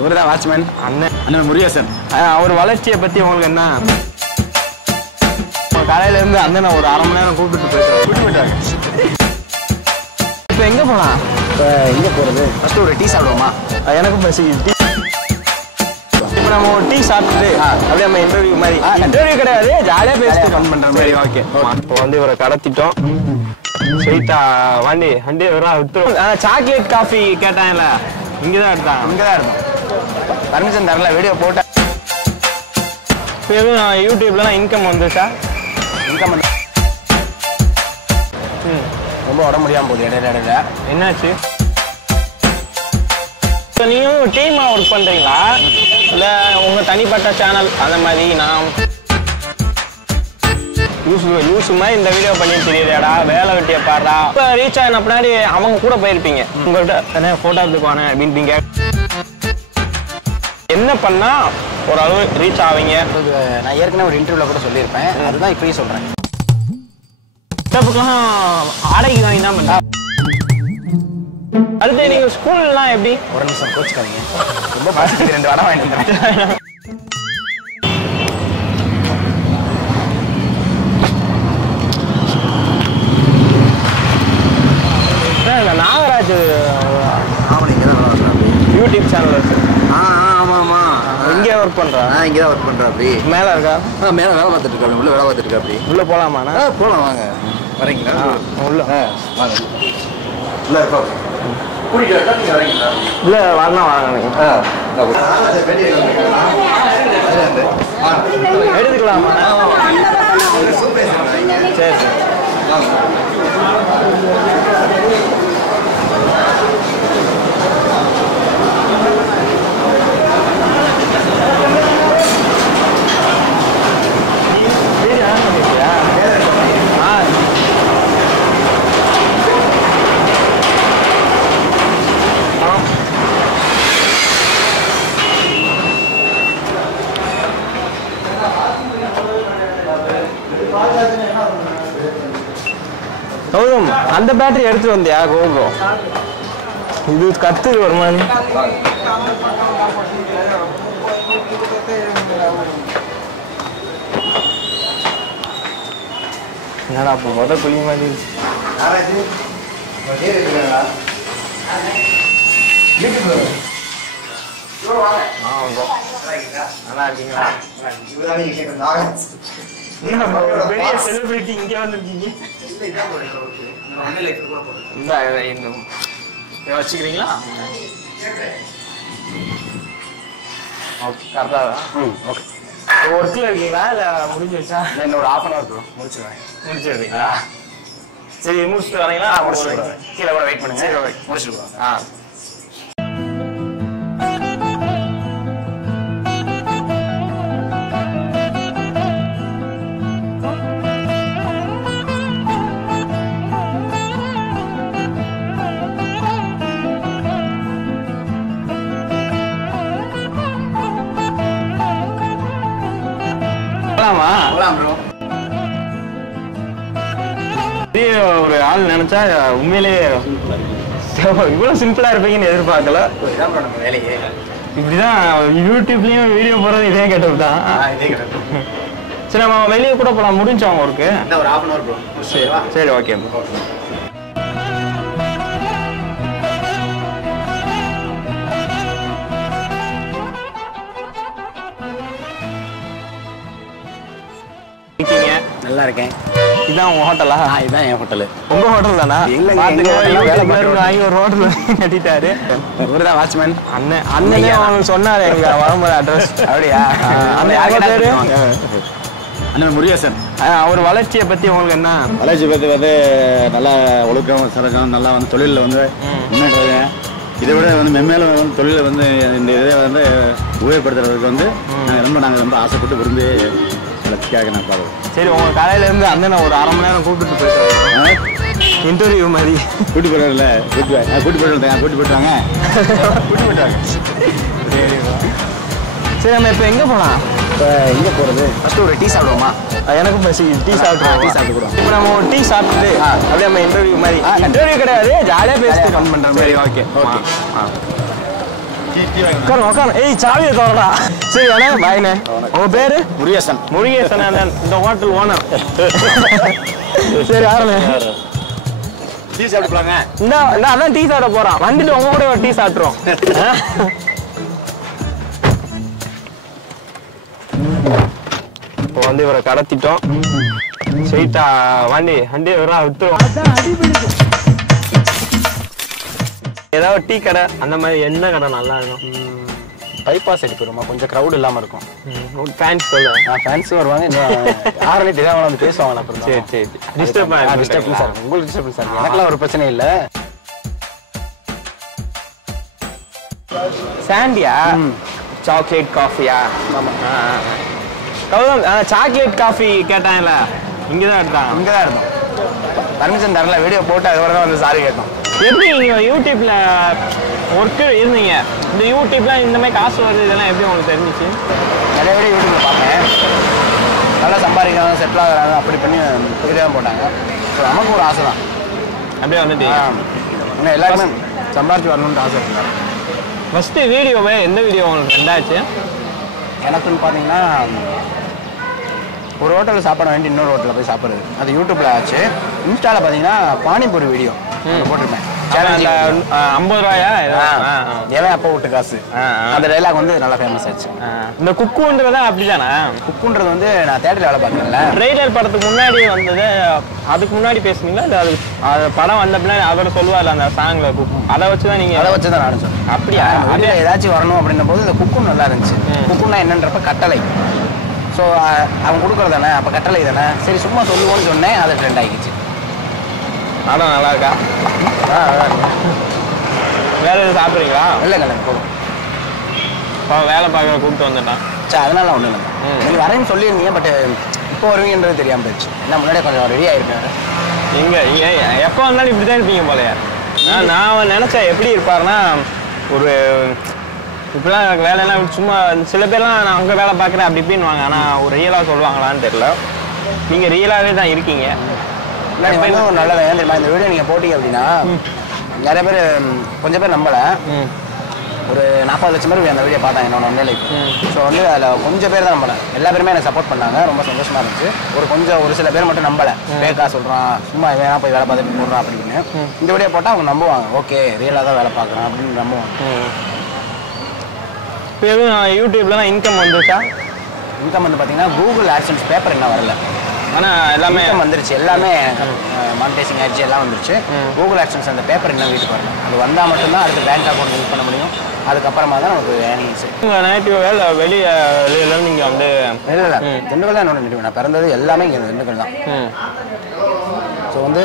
இவர்தான் வாட்ச்மேன் அண்ணன் முருகேசன். அவர் வளர்ச்சியை பத்தி உங்களுக்கு என்ன? காலையில இருந்து அண்ணனை ஒரு அரை மணி நேரம் கூப்பிட்டு போயிட்டாங்க. இப்போ எங்க போலாம்? இப்போ எங்க போறது? ஃபர்ஸ்ட் ஒரு டீ சாப்பிடுவோமா? எனக்கும் பசி. இப்போ நம்ம ஒரு டீ சாப்பிட்டு அப்படியே நம்ம இன்டர்வியூ மாதிரி, இன்டர்வியூ கிடையாது, ஜாலியா பேசிட்டு ஃபன் பண்ற மாதிரி. ஓகே, இப்போ வந்து இவரை கடத்திட்டோம். ஸ்வீட்டா வண்டி வர சாக்லேட் காஃபி கேட்டாங்கல்ல, இங்கதான் எடுத்தோம். பர்மிஷன் தரல, வீடியோ போட்டேன். இப்போ எதுவும் யூடியூப்லாம் இன்கம் வந்துச்சா? இன்கம் ரொம்ப உடம்பு முடியாமல் போகுது இடையில. என்னாச்சு? இப்போ நீங்களும் டீமாக ஒர்க் பண்ணுறீங்களா இல்லை உங்கள் தனிப்பட்ட சேனல் அந்த மாதிரி? நான் யூஸ் மாதிரி இந்த வீடியோ பண்ணி தெரியுதேடா, வேலை வெட்டியை பாடுறா. இப்போ ரீச் ஆகின பின்னாடி அவங்க கூட போயிருப்பீங்க, உங்கள்கிட்ட ஃபோட்டோ எடுத்துக்குவானே அப்படின்ட்டீங்க. என்ன பண்ணா ஓரளவு ரீச் ஆவீங்க? நான் ஏற்கனவே ஒரு இன்டர்வியூல கூட சொல்லியிருப்பேன், அதுதான் இப்பயும் சொல்றேன். ஸ்டெப்புக்கெல்லாம் ஆடைக்கு வாங்கி தான் பண்ணா. அடுத்து நீங்க ஸ்கூல்லாம் எப்படி? ஒரு நிமிஷம் கோச்சுக்காதீங்க, ரொம்ப பாசிட்டிவ். 2 வடை வாங்கிட்டு வந்துடுறேன். நாகராஜ் யூடியூப் சேனல் இருக்கு. ஆமா, இங்கே ஒர்க் பண்றா? இங்கே தான் ஒர்க் பண்றேன். அப்படி மேல இருக்கா? மேல வேலை பார்த்துட்டு இருக்கா? உள்ள வேலை பார்த்துட்டு இருக்கா? அப்படி உள்ள போலாமாண்ணா? போலாம், வாங்க. வரீங்களா? உள்ள வாங்க. உள்ள இருக்கா? குடிக்கிறதா நீங்க வரீங்களா? இல்ல வரலாம், வாங்க. எடுத்துக்கலாமா? சரி சரி. கௌதம், அந்த பேட்டரி எடுத்துட்டு வந்தியா? கோபுரோ இது கத்து ஒரு மாதிரி. என்னடா அப்போ மொதல் குழி மாதிரி. நல்லா இருக்கீங்களா? பெரிய செலிபிரிட்டி இங்க வந்துருக்கீங்க. வச்சுக்கிறீங்களா? கரெக்டா தான். ஓகே, ஒர்க்கில் இருக்கீங்களா இல்லை முடிஞ்சிருச்சா? இன்னும் ஒரு 1/2 hour முடிச்சிடுறீங்களா? சரி, முடிச்சுட்டு வரீங்களா? முடிச்சுட்டு கீழே கூட வெயிட் பண்ணுங்க. சரி, முடிச்சுட்டு. ஒரு ஆள் நினைச்சா உண்மையிலேயே இவ்வளவு சிம்பிளா இருப்பீங்கன்னு எதிர்பார்க்கல. இப்படிதான் யூடியூப்லயும் வீடியோ போறது இதே கெட்டப் தான். சரி, நம்ம வெளியே கூட போலாம். முடிஞ்சவங்க ஒர்க்கு ஒரு 1/2 hour. சரி, ஓகே. நல்லா இருக்கேன். இதான் உங்க ஹோட்டலா? இதுதான் என் ஹோட்டலு. உங்க ஹோட்டல் தானா? ஒரு ஹோட்டல் கட்டிட்டாரு. இவர்தான் வாட்ச்மேன். அண்ணனே அவங்களுக்கு சொன்னாரு எங்க வரும்போது அட்ரஸ். அப்படியா? பேரு அண்ணன் முருகேசன். அவர் வளர்ச்சியை பத்தி உங்களுக்கு என்ன? வளர்ச்சி பற்றி வந்து நல்லா ஒழுக்கம் சரகம் நல்லா வந்து தொழிலில் வந்து முன்னேற்றம். இதை விட வந்து மென்மேலும் வந்து தொழிலை வந்து இந்த இதை வந்து உபயோகப்படுத்துறதுக்கு வந்து நாங்கள் ரொம்ப ஆசைப்பட்டு விரும்பி வளர்ச்சிக்காக நான் பாருவோம். சரி, உங்க காலையில இருந்து அண்ணனை ஒரு அரை மணி நேரம் கூப்பிட்டு போயிட்டு இன்டர்வியூ மாதிரி கூட்டி போயிடல. கூட்டி போயிட்டாங்க. சரி, சரி நம்ம இப்போ எங்கே போகலாம்? இப்போ எங்கே போகிறது? ஃபஸ்ட்டு ஒரு டீ சாப்பிடுவோமா? எனக்கும் பசி. டீ சாப்பிடுவோம். டீ சாப்பிடுவோம். இப்போ நம்ம ஒரு டீ சாப்பிட்டுட்டு அப்படியே நம்ம இன்டர்வியூ மாதிரி. இன்டர்வியூ கிடையாது, ஜாலியாக பேசிட்டு ஃபன் பண்ணுற மாதிரி. Okay okay. உட்காரு உட்காரு. ஏய் சாவியை தோறடா. சரி அண்ணே பாய்ண்ணே. உங்கள் பேர்? முருகேசன். முருகேசன் இந்த ஹோட்டல் ஓனர். சரி ஆரம்பி. டீ சாப்பிட்டுலாங்க. இந்த அதான் டீ சாப்பிட போகிறான். வந்துட்டு உங்க கூட ஒரு டீ சாப்பிட்றோம். இப்போ வந்து இவரை கடத்திட்டோம். ஸ்ட்ரெயிட்டா வண்டி இவரா விட்டுருவோம். ஏதாவது டீ கடை அந்த மாதிரி எந்த கடை நல்லா இருக்கும்? பைபாஸ் எடுக்கிறோமா, கொஞ்சம் க்ரௌட் இல்லாமல் இருக்கும். ஃபேன்ஸ் சொல்லுவேன். ஃபேன்ஸும் வருவாங்க. யாருமே தெரியாமல் வந்து பேசுவாங்களா? அப்புறம் சரி சரி. டிஸ்டர்பன்ஸாக இருக்கும். உங்களுக்கு டிஸ்டர்பன்ஸாக இருக்கும். எனக்குலாம் ஒரு பிரச்சனை இல்லை. சாண்டியா? சாக்லேட் காஃபியா? கௌதம் சாக்லேட் காஃபி கேட்டாங்கல்ல, இங்கே தான் எடுத்தாங்க. இங்கே தான் இருந்தோம். பர்மிஷன் தரல, வீடியோ போட்டு அதுக்கப்புறம் தான் வந்து சாரி கேட்டோம். எப்படி நீங்கள் யூடியூப்ல ஒர்க்கு இருந்தீங்க, இந்த யூடியூப்ல இந்த மாதிரி காசு வருது, இதெல்லாம் எப்படி உங்களுக்கு தெரிஞ்சிச்சு? நிறைய வீடியோ யூடியூப்ல பார்த்தேன். நல்லா சம்பாதிக்கிறாங்க, செட்டில் ஆகுறாங்க, அப்படி பண்ணி வீடியோ தான் போட்டாங்க. ஸோ நமக்கு ஒரு ஆசை தான். அப்படியே வந்துட்டு இன்னும் எல்லாருமே சம்பாதிச்சு வரணும்னு ஆசை இருக்குங்க. ஃபஸ்ட்டு வீடியோவே எந்த வீடியோ உங்களுக்கு ரெண்டாச்சு? எனக்குன்னு பார்த்தீங்கன்னா ஒரு ஹோட்டலில் சாப்பிட வேண்டி இன்னொரு ஹோட்டலில் போய் சாப்பிட்றது, அது யூடியூப்பில் ஆச்சு. இன்ஸ்டாவில் பார்த்தீங்கன்னா பானிபூரி வீடியோ போட்டிருப்பேன். அந்த 50 ரூபாயா? ஏன் அப்போ விட்டு காசு, அந்த டைலாக் வந்து நல்லா ஃபேமஸ் ஆச்சு. இந்த குக்குன்றதா அப்படிதானே? குக்குன்றது வந்து நான் தேட்டரில் வேலை பார்க்குறேன்ல. ட்ரெய்லர் படத்துக்கு முன்னாடி வந்தது, அதுக்கு முன்னாடி பேசுனீங்களா இல்லை அது படம் வந்த பின்னாடி அவர் சொல்லுவார்ல அந்த சாங்ல குக்கு, அதை வச்சு தான் நீங்கள்? அதை வச்சு தான் நானும் சொன்னேன். அப்படியா? அதில் ஏதாச்சும் வரணும் அப்படின்னும் போது இந்த குக்கும் நல்லா இருந்துச்சு. குக்குன்னா என்னன்றப்ப கட்டளை. ஸோ அவன் கொடுக்குறது தானே, அப்போ கட்டளை தானே, சரி சும்மா சொல்லுவோன்னு சொன்னேன், அது ட்ரெண்ட் ஆகிடுச்சு. ஆனால் நல்லா இருக்கா? வேற எதுவும் சாப்பிட்றீங்களா? இல்லை போதும். இப்போ வேலை பார்க்குற கூப்பிட்டு வந்துட்டான். சரி அதனால ஒன்றும் இல்லை. நீங்கள் வரேன்னு சொல்லியிருந்தீங்க, பட் இப்போ வருவீங்கன்றது தெரியாமல் போயிடுச்சு. என்ன முன்னாடியே கொஞ்சம் ரெடி ஆகிருக்காரு. எங்கே எப்போ வந்தாலும் இப்படி தான் இருப்பீங்க போலையா? நான் நினச்சேன் எப்படி இருப்பாருன்னா, ஒரு இப்பெல்லாம் வேலையெல்லாம் சும்மா சில பேர்லாம் நான் அங்கே வேலை பார்க்குறேன் அப்படி இப்படின்னு வாங்க, ஆனால் ஒரு ரியலாக சொல்லுவாங்களான்னு தெரியல. நீங்கள் ரியலாகவே தான் இருக்கீங்க. ஒரு நல்லது ஏன் தெரியுமா, இந்த வீடியோ நீங்கள் போட்டீங்க அப்படின்னா நிறைய பேர், கொஞ்சம் பேர் நம்பலை, ஒரு 40 லட்சம் பேர் அந்த வீடியோ பார்த்தாங்க என்னோட ஒன் லைஃப். ஸோ வந்து அதில் கொஞ்சம் பேர் தான் நம்பலை, எல்லா பேருமே எனக்கு சப்போர்ட் பண்ணாங்க, ரொம்ப சந்தோஷமாக இருந்துச்சு. ஒரு சில பேர் மட்டும் நம்பலை, பேக்கா சொல்கிறான், சும்மா வேணா போய் வேலை பார்த்துட்டு போடுறான் அப்படின்னு. இந்த வீடியோ போட்டால் அவங்க நம்புவாங்க, ஓகே ரியலாக தான் வேலை பார்க்குறான் அப்படின்னு நம்புவாங்க. இப்போ எதுவும் யூடியூப்லாம் இன்கம் வந்துச்சா? இன்கம் வந்து பார்த்தீங்கன்னா கூகுள் ஆட்சன்ஸ் பேப்பர் என்ன வரல, ஆனால் எல்லாமே வந்துருச்சு. எல்லாமே மானிட்டைசிங் ஆயிடுச்சு, எல்லாம் வந்துருச்சு. கூகுள் ஆட்சன்ஸ் அந்த பேப்பர் இன்னும் வீட்டுக்கு வரல. அது வந்தால் மட்டும்தான் அடுத்து பேங்க் அக்கௌண்ட் யூஸ் பண்ண முடியும். அதுக்கப்புறமா தான் நமக்கு ஏர்னிங்ஸ். உங்கள் நேட்டிவ் வேலை வெளியில் நீங்கள் வந்து? இல்லை திண்டுக்கல் தான் என்னோட நேட்டிவ். நான் பிறந்தது எல்லாமே இங்கே திண்டுக்கல் தான். ஸோ வந்து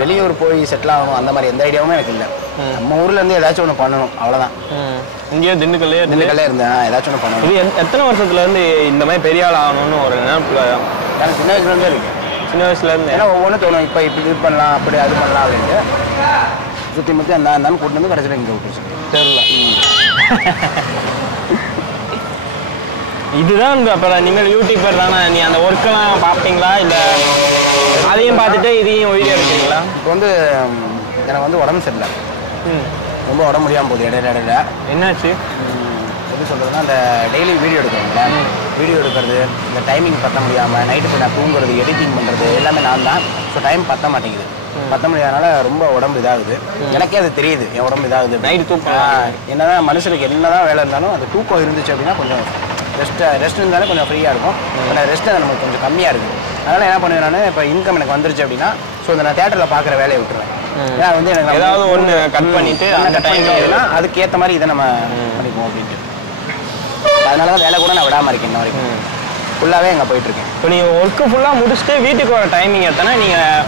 வெளியூர் போய் செட்டில் ஆகணும் அந்த மாதிரி எந்த ஐடியாவுமே எனக்கு இல்லை. நம்ம ஊர்ல இருந்து ஏதாச்சும் ஒன்று பண்ணணும், அவ்வளோதான். இங்கேயே திண்டுக்கல்லே இருந்தேன், ஏதாச்சும் ஒன்று பண்ணணும். இது எத்தனை வருஷத்துல இருந்து இந்த மாதிரி பெரிய ஆள் ஆகணும்னு ஒரு நினைப்புல? எனக்கு சின்ன வயசுலேருந்தே இருக்கு. சின்ன வயசுல இருந்து ஏன்னா ஒவ்வொன்றும் தோணும், இப்போ இப்படி இது பண்ணலாம், அப்படி அது பண்ணலாம் அப்படின்ட்டு சுற்றி முற்றி அந்த இருந்தாலும் கூட்டு வந்து கடைசியில் இங்கே விட்டுருச்சு. தெரியல. இதுதான் இந்த அப்புறம் நீங்கள் யூடியூபர் தானே, நீ அந்த ஒர்க்கெல்லாம் பார்ப்பீங்களா இல்லை அதையும் பார்த்துட்டு இதையும் வீடியோ எடுக்கிறீங்களா? இப்போ வந்து எனக்கு வந்து உடம்பு சரியில்லை, ரொம்ப உடம்பு முடியாமல் போகுது இடையில. என்னாச்சு? எப்படி சொல்கிறதுனா, அந்த டெய்லி வீடியோ எடுக்கிறோம்ல, வீடியோ எடுக்கிறது, இந்த டைமிங் பற்ற முடியாமல் நைட்டு நான் தூங்குறது, எடிட்டிங் பண்ணுறது எல்லாமே நான் தான். ஸோ டைம் பற்ற மாட்டேங்குது. பற்ற முடியாதனால ரொம்ப உடம்பு இதாகுது. எனக்கே அது தெரியுது, என் உடம்பு இதாகுது. நைட்டு தூக்கம் என்னதான் மனுஷனுக்கு என்னதான் வேலை இருந்தாலும் அது தூக்கம் இருந்துச்சு அப்படின்னா கொஞ்சம் ரெஸ்ட் இருந்தாலும் கொஞ்சம் ஃப்ரீயாக இருக்கும். ஆனால் ரெஸ்ட்டு நமக்கு கொஞ்சம் கம்மியாக இருக்குது. அதனால் என்ன பண்ணுவேன் நான், இப்போ இன்கம் எனக்கு வந்துருச்சு அப்படின்னா, ஸோ இந்த நான் தேட்டரில் பார்க்குற வேலையை விட்டுருவேன். ஏன்னா வந்து எனக்கு ஏதாவது ஒன்று கட் பண்ணிவிட்டு அந்த டைம் அதுக்கேற்ற மாதிரி இதை நம்ம பண்ணிக்குவோம் அப்படின்ட்டு. அதனால தான் வேலை கூட நான் விடாமல் இருக்கேன் இன்ன வரைக்கும். ஃபுல்லாகவே அங்கே போயிட்டுருக்கேன். இப்போ நீங்கள் ஒர்க்கு ஃபுல்லாக முடிச்சுட்டு வீட்டுக்கு வர டைமிங் எத்தனை? நீங்கள்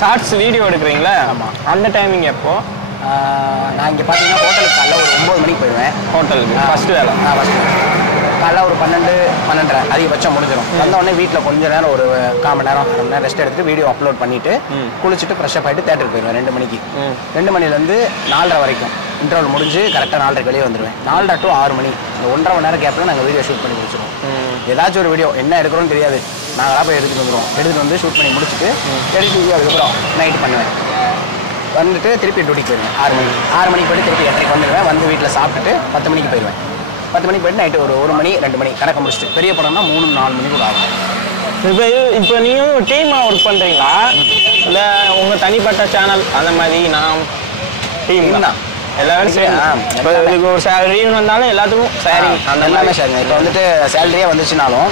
ஷார்ட்ஸ் வீடியோ எடுக்கிறீங்களா? ஆமாம். அந்த டைமிங் எப்போ? நான் இங்கே பார்த்தீங்கன்னா ஹோட்டலுக்கு காலைல ஒரு 9 மணிக்கு போயிடுவேன். ஹோட்டலுக்கு ஃபஸ்ட்டு வேலை? ஃபஸ்ட்டு காலைல ஒரு 12, 12:30 அதிகபட்சம் முடிஞ்சிடும். வந்தோடனே வீட்டில் கொஞ்சம் நேரம் ஒரு 1/4 மணி நேரம், 1/2 மணி நேரம் ரெஸ்ட் எடுத்துட்டு வீடியோ அப்லோட் பண்ணிவிட்டு குளிச்சுட்டு ஃப்ரெஷ்ஷப் ஆகிட்டு தேட்டருக்கு போயிடுவேன் 2 மணிக்கு. 2 மணிலேருந்து 4:30 வரைக்கும் இன்டர்வல் முடிஞ்சு கரெக்டாக 4:30 வெளியே வந்துடுவேன். 4:30 to 6 மணி இந்த 1.5 மணி நேரம் கேப்பில் நாங்கள் வீடியோ ஷூட் பண்ணி முடிச்சிடுவோம். ஏதாச்சும் ஒரு வீடியோ என்ன எடுக்கிறோன்னு தெரியாது, நாங்களாக போய் எடுத்துகிட்டு வந்துடுவோம். எடுத்துகிட்டு வந்து ஷூட் பண்ணி முடிச்சுட்டு எடிட்டிங் அதுக்கப்புறம் நைட்டு பண்ணுவேன். வந்துட்டு திருப்பி டியூட்டிக்கு போயிடுவேன். 6 மணிக்கு போய்ட்டு திருப்பி 8:30 வந்துடுவேன். வந்து வீட்டில் சாப்பிட்டுட்டு 10 மணிக்கு போயிடுவேன். 10 மணிக்கு போய்ட்டு நைட்டு ஒரு 1 மணி 2 மணி கணக்கு முடிச்சுட்டு பெரிய படம்னா 3-4 மணி கூட ஆகும். இப்போ நீங்கள் டீமாக ஒர்க் பண்ணுறீங்களா இல்லை உங்கள் தனிப்பட்ட சேனல் அந்த மாதிரி? நான் டீம் தான் எல்லாரும் இப்போ இதுக்கு ஒரு சேலரி வந்தாலும் எல்லாத்துக்கும் ஷேரிங் அந்த எல்லாமே ஷேரிங். இப்போ வந்துட்டு சேலரியே வந்துச்சுனாலும்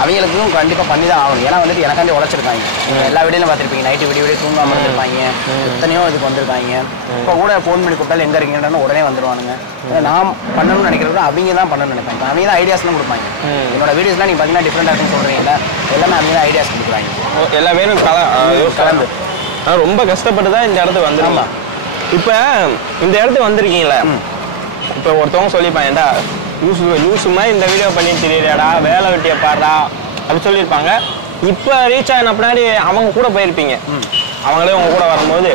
அவங்களுக்கும் கண்டிப்பாக பண்ணி தான் ஆகணும். ஏன்னா வந்துட்டு எனக்காண்டி உழைச்சிருக்காங்க. எல்லா வீடியோலையும் பார்த்துருப்பீங்க, நைட்டு விடிய தூங்காமல் இருந்திருப்பாங்க, எத்தனையோ இதுக்கு வந்திருக்காங்க. இப்போ கூட ஃபோன் பண்ணி கூப்பிட்டாலும் எங்கே இருக்கீங்கன்னு உடனே வந்துடுவானுங்க. நான் பண்ணணும்னு நினைக்கிறது அவங்க தான் பண்ணணும்னு நினைப்பாங்க. அவங்க தான் ஐடியாஸ்லாம் கொடுப்பாங்க. என்னோட வீடியோஸ்லாம் நீங்கள் பார்த்தீங்கன்னா டிஃப்ரெண்டாக இருக்குன்னு சொல்கிறீங்களா, எல்லாமே அவங்க தான் ஐடியாஸ் கொடுக்குறாங்க. எல்லா பேரும் கலந்து ரொம்ப கஷ்டப்பட்டு தான் இந்த இடத்துக்கு வந்துடுமா. இப்போ இந்த இடத்துக்கு வந்திருக்கீங்களே, இப்போ ஒருத்தவங்க சொல்லிப்பாங்க, ஏண்டா லூசு மாதிரி இந்த வீடியோ பண்ணிட்டு தெரியாடா, வேலை வெட்டியை பாடுறா அப்படி சொல்லியிருப்பாங்க. இப்போ ரீச் ஆகின பின்னாடி அவங்க கூட போயிருப்பீங்க, அவங்களே உங்க கூட வரும்போது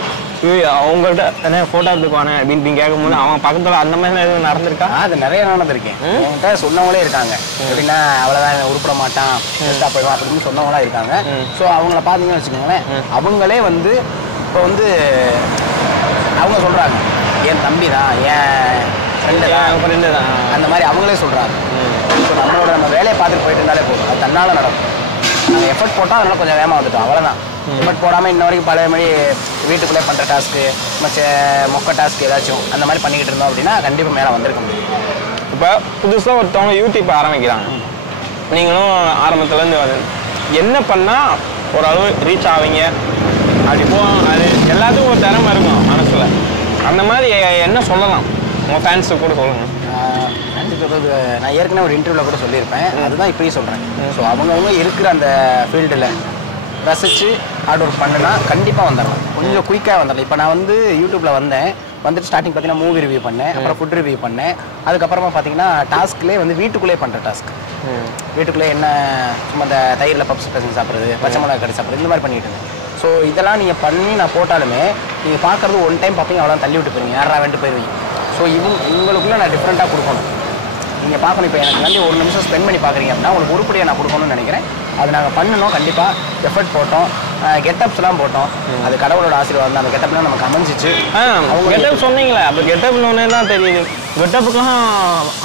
அவங்கள்ட்ட என்ன ஃபோட்டோ எடுத்துக்குவானே அப்படின்னு கேட்கும்போது அவங்க பக்கத்தில் அந்த மாதிரி எதுவும் நடந்திருக்கா? அது நிறைய நடந்திருக்கேன். என்கிட்ட சொன்னவங்களே இருக்காங்க, எப்படின்னா அவ்வளோதான் உருப்பிட மாட்டான் பெஸ்ட்டாக போயிடுவான் அப்படின்னு சொன்னவங்களாம் இருக்காங்க. ஸோ அவங்கள பார்த்தீங்கன்னு வச்சுக்கோங்களேன், அவங்களே வந்து இப்போ வந்து அவங்க சொல்கிறாங்க என் தம்பி தான், என் ஃப்ரெண்டு தான் அந்த மாதிரி அவங்களே சொல்கிறாங்க. ஸோ நம்ம வேலையை பார்த்துட்டு போயிட்டு இருந்தாலே போதும், அது தன்னால் நடக்கும். நாங்கள் எஃபர்ட் போட்டால் அதனால கொஞ்சம் வேகமாக வந்துட்டோம், அவ்வளோதான். எஃபர்ட் போடாமல் இன்ன வரைக்கும் பழைய மாதிரி வீட்டுக்குள்ளே பண்ணுற டாஸ்க்கு மொக்க டாஸ்க் ஏதாச்சும் அந்த மாதிரி பண்ணிக்கிட்டு இருந்தோம் அப்படின்னா கண்டிப்பாக மேலே வந்திருக்க முடியும். இப்போ புதுசாக ஒருத்தவங்க யூடியூப் ஆரம்பிக்கிறாங்க, நீங்களும் ஆரம்பத்துலேருந்து என்ன பண்ணால் ஓரளவு ரீச் ஆவீங்க? அப்படி அது எல்லாத்துக்கும் ஒரு திறமை இருக்கும் மனசில், அந்த மாதிரி என்ன சொல்லலாம் உங்கள் ஃபேன்ஸுக்கு கூட சொல்லுங்கள். நான் ஏற்கனவே ஒரு இன்டர்வியூவில் கூட சொல்லியிருப்பேன், அதுதான் இப்பயும் சொல்கிறேன். ஸோ அவங்கவுங்க இருக்கிற அந்த ஃபீல்டில் ரசித்து ஹார்ட் ஒர்க் பண்ணுனா கண்டிப்பாக வந்துடலாம், கொஞ்சம் குயிக்காக வந்துடலாம். இப்போ நான் வந்து யூடியூப்பில் வந்துட்டு ஸ்டார்டிங் பார்த்தீங்கன்னா மூவி ரிவ்யூ பண்ணேன், அப்புறம் ஃபுட் ரிவ்யூ பண்ணேன். அதுக்கப்புறமா பார்த்தீங்கன்னா டாஸ்க்லேயே வந்து வீட்டுக்குள்ளேயே பண்ணுற டாஸ்க், வீட்டுக்குள்ளே என்ன சும்மா அந்த தயிரில் பப்ஸ் பசங்க சாப்பிட்றது, பச்சை மிளகா கறி சாப்பிட்றது, இந்த மாதிரி பண்ணிட்டு இருந்தேன். ஸோ இதெல்லாம் நீங்கள் பண்ணி நான் போட்டாலுமே நீங்கள் பார்க்குறது ஒன் டைம் பார்ப்பீங்க, அவ்வளோ தள்ளி விட்டு போயிருங்க, யாரா வந்துட்டு போயிருவீங்க. ஸோ இவங்களுக்குள்ளே நான் டிஃப்ரெண்ட்டாக கொடுக்கணும், நீங்கள் பார்க்கணும். இப்போ எனக்கு வந்து 1 நிமிஷம் ஸ்பெண்ட் பண்ணி பார்க்குறீங்க அப்படின்னா உங்களுக்கு உருப்படியாக நான் கொடுக்கணும்னு நினைக்கிறேன். அது நாங்கள் பண்ணணும், கண்டிப்பாக எஃபர்ட் போட்டோம், கெட்டப்ஸ்லாம் போட்டோம். அது கடவுளோட ஆசீர்வாதம் தான், அந்த கெட்டப்லாம் நமக்கு அமைஞ்சிச்சு. அவங்க கெட்டப் சொன்னீங்களே, அப்போ கெட்டப்னு தான் தெரியுது. கெட்டப்புக்கெல்லாம்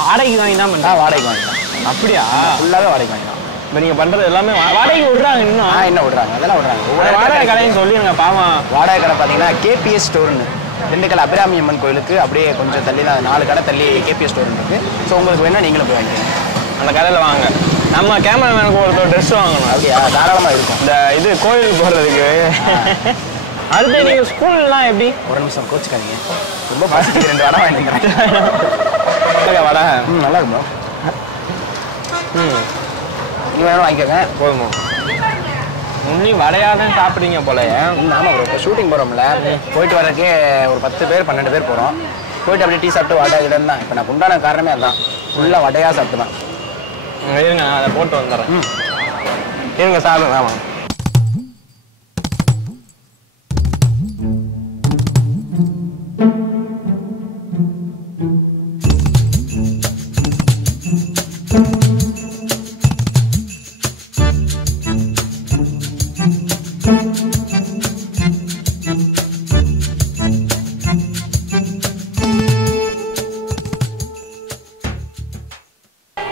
வாடகைக்கு வாங்கி தான் பண்ணுறேன். வாடகைக்கு வாங்கிக்கலாம். அப்படியா? ஃபுல்லாகவே வாடகைக்கு வாங்கிக்கலாம். இப்போ நீங்கள் பண்ணுறது எல்லாமே வாடகைக்கு விடுறாங்க இன்னும்? என்ன விடுறாங்க, அதெல்லாம் விடுறாங்க. வாடகை கடைன்னு சொல்லிடுங்க பாவம். வாடகை கடை பார்த்தீங்கன்னா கேபிஎஸ் ஸ்டோர்னு திண்டுக்கல் அபிராமி அம்மன் கோயிலுக்கு அப்படியே கொஞ்சம் தள்ளி தான் 4 கடை தள்ளி கேபிஎஸ் ஸ்டோர் இருக்குது. ஸோ உங்களுக்கு வேணால் நீங்களும் போய் வாங்கிக்கோங்க, அந்த கடையில் வாங்க. நம்ம கேமராமேனுக்கு ஒரு ட்ரெஸ் வாங்கணும். அப்படியா? தாராளமாக இருக்கும். இந்த இது கோயிலுக்கு போகிறதுக்கு. அடுத்து நீங்கள் ஸ்கூல்லாம் எப்படி? ஒரு நிமிஷம் கோச்சுக்காதீங்க, ரொம்ப பாசிட்டிவ். 2 வடை வாங்கிக்கிறேன். வடை நல்லா இருக்கும். நீங்கள் வேணாலும் வாங்கிக்கோங்க, போதுமா? முன்னி வடையாதான் சாப்பிட்றீங்க போல. ஆமாம் ப்ரோ, இப்போ ஷூட்டிங் போகிறோம்ல, போயிட்டு வரக்கே ஒரு 10 பேர் 12 பேர் போகிறோம். போயிட்டு அப்படியே டீ சாப்பிட்டு வடை இதுன்னு தான். இப்போ நான் உண்டான காரணமே அதுதான், ஃபுல்லாக வடையாக சாப்பிட்டு தான். இருங்க, நான் அதை போட்டு வந்துடுறேன். இருங்க சாப்பிடுங்க. ஆமாம்.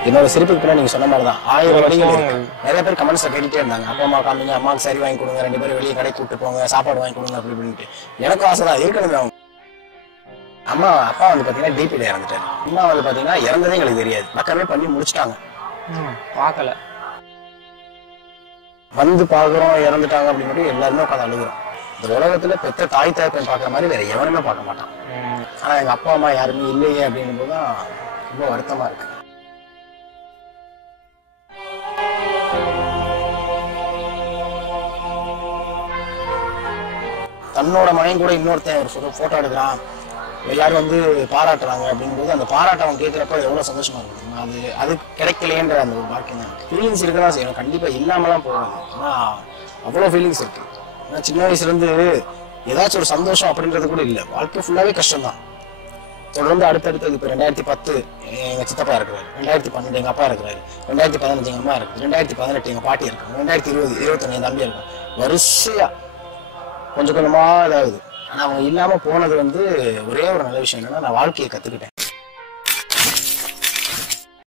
என்னோட சிரிப்புக்கு பின்னாடி நீங்க சொன்ன மாதிரி தான் 1000 வழிகள் இருக்கு. நிறைய பேர் கமெண்ட்ஸ்ல கேட்டுட்டே இருந்தாங்க, அப்பா அம்மா காமிங்க, அம்மாவுக்கு சரி வாங்கி கொடுங்க, 2 பேரும் வெளியே கடை கூப்பிட்டு போங்க, சாப்பாடு வாங்கி கொடுங்க அப்படி இப்படின்ட்டு. எனக்கும் ஆசை தான் இருக்கணுமே. அவங்க அப்பா வந்து பாத்தீங்கன்னா டிபில இறந்துட்டாரு, அம்மா வந்து பாத்தீங்கன்னா இறந்ததே எங்களுக்கு தெரியாது, மக்களே பண்ணி முடிச்சுட்டாங்க, பார்க்கல. வந்து பாக்குறோம் இறந்துட்டாங்க அப்படின்னு எல்லாருமே உட்காந்து அழுகுறோம். இந்த உலகத்துல பெத்த தாய் தகப்பன் பாக்குற மாதிரி வேற எவனுமே பார்க்க மாட்டான். ஆனா எங்க அப்பா அம்மா யாருமே இல்லையே அப்படின்னும் போதுதான் ரொம்ப வருத்தமா இருக்கு. தன்னோட மகன் கூட இன்னொருத்தன் ஒரு போட்டோ எடுக்கிறான், எல்லாரும் வந்து பாராட்டுறாங்க அப்படிங்கும்போது அந்த பாராட்டை அவன் கேட்குறப்ப எவ்வளவு சந்தோஷமா இருக்கும். அது கிடைக்கலையன்ற அந்த ஒரு பாக்கியம் தான். ஃபீலிங்ஸ் இருக்கதான் செய்யணும், கண்டிப்பா இல்லாமலாம் போகாது. ஆனா அவ்வளோ ஃபீலிங்ஸ் இருக்கு. ஏன்னா சின்ன வயசுல இருந்து ஏதாச்சும் ஒரு சந்தோஷம் அப்படின்றது கூட இல்லை, வாழ்க்கை ஃபுல்லாவே கஷ்டம் தான். தொடர்ந்து அடுத்தடுத்தது. இப்போ 2010 எங்கள் சித்தப்பா இருக்கிறாரு, 2012 எங்கள் அப்பா இருக்கிறாரு, 2015 எங்கள் அம்மா இருக்குது, 2018 எங்கள் பாட்டி இருக்காங்க, 2020 21 என் தம்பி இருக்கும். வரிசையாக கொஞ்சம் கொஞ்சமாக இதாகுது. ஆனால் அவங்க இல்லாமல் போனது வந்து ஒரே ஒரு நல்ல விஷயம் என்னன்னா, நான் வாழ்க்கையை கற்றுக்கிட்டேன்.